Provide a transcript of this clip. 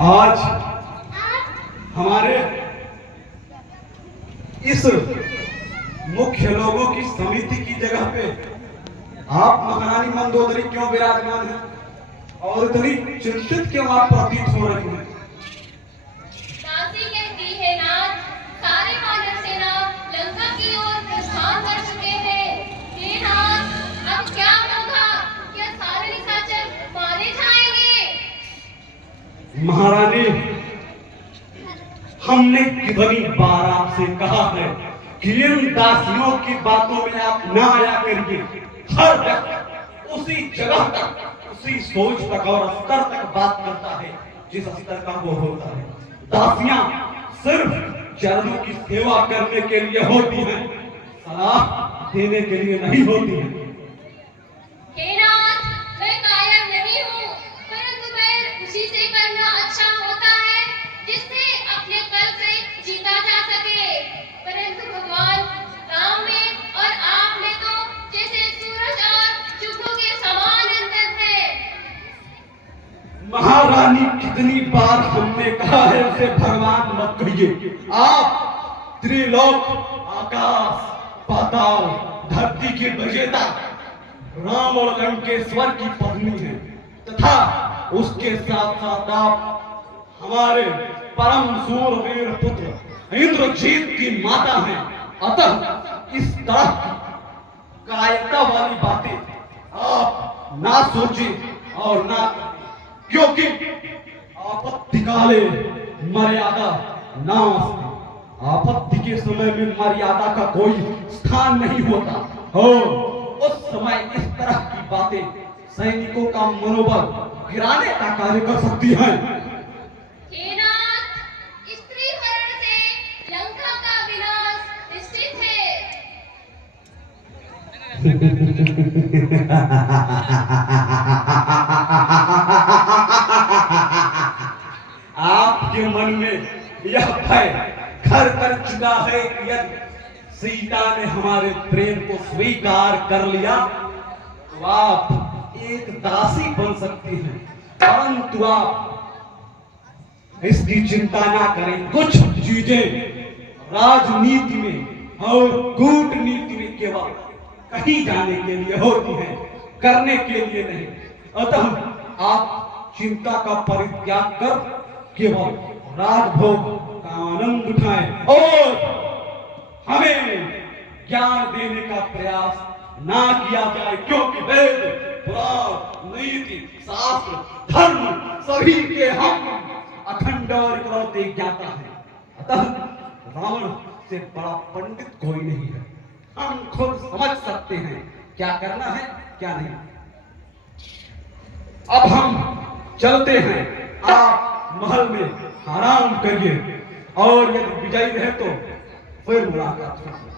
आज हमारे इस मुख्य लोगों की समिति की जगह पे आप महारानी मंदोदरी क्यों विराजमान हैं और इतनी चिंतित क्यों आप प्रतीत हो रही हैं? दासी कहती है नाथ, सारे वानर सेना लंका की ओर प्रस्थान कर चुके हैं। हे नाथ, अब क्या होगा? क्या सारे निशाचर मारे जाएंगे? महारानी, हमने कितनी बार आपसे कहा है कि इन दासियों की बातों में आप न आया करिए। हर वक्त उसी जगह तक, उसी सोच तक और स्तर तक बात करता है जिस स्तर का वो होता है। दासियां सिर्फ चरणों की सेवा करने के लिए होती हैं, सलाह देने के लिए नहीं होती हैं। हे नाथ, मैं कायर नहीं हूँ, परंतु बैर उसी से करना अच्छा होता है जिससे अपने कल से जीता जा सके। परंतु भगवान राम में और आप में तो जैसे सूरज और चुप्पू के समान अंतर है। महारानी, कितनी बार हमने कहा है उसे भगवान मत कहिए। आप त्रिलोक, आकाश, पाताल, धरती के विजेता राम और लंकेश्वर की पत्नी है तथा उसके साथ साथ आप हमारे परम सूरवीर पुत्र इंद्रजीत की माता हैं। अतः इस तरह की कायरता वाली बातें आप ना सोचें और ना, क्योंकि आपत्ति काले मर्यादा नास्ति। आपत्ति के समय में मर्यादा का कोई स्थान नहीं होता हो। उस समय इस तरह की बातें सैनिकों का मनोबल गिराने का कार्य कर सकती हैं। हे नाथ, स्त्री हरण से लंका का विनाश निश्चित है। आपके मन में यह भय घर कर चुका है कि यदि सीता ने हमारे प्रेम को स्वीकार कर लिया तो आप एक दासी बन सकती हैं, परंतु आप इसकी चिंता ना करें। कुछ चीजें राजनीति में और कूटनीति में केवल कहीं जाने के लिए होती हैं, करने के लिए नहीं। अतः आप चिंता का परित्याग कर केवल राजभोग का आनंद उठाएं और हमें ज्ञान देने का प्रयास ना किया जाए, क्योंकि वेद, पुराण, नीति, शास्त्र, धर्म सभी के हम अखंड और इकलौते ज्ञाता हैं। अतः रावण से बड़ा पंडित कोई नहीं है। हम खुद समझ सकते हैं क्या करना है क्या नहीं। अब हम चलते हैं, आप महल में आराम करिए और यदि विजयी रहे तो फिर मुलाकात होगी।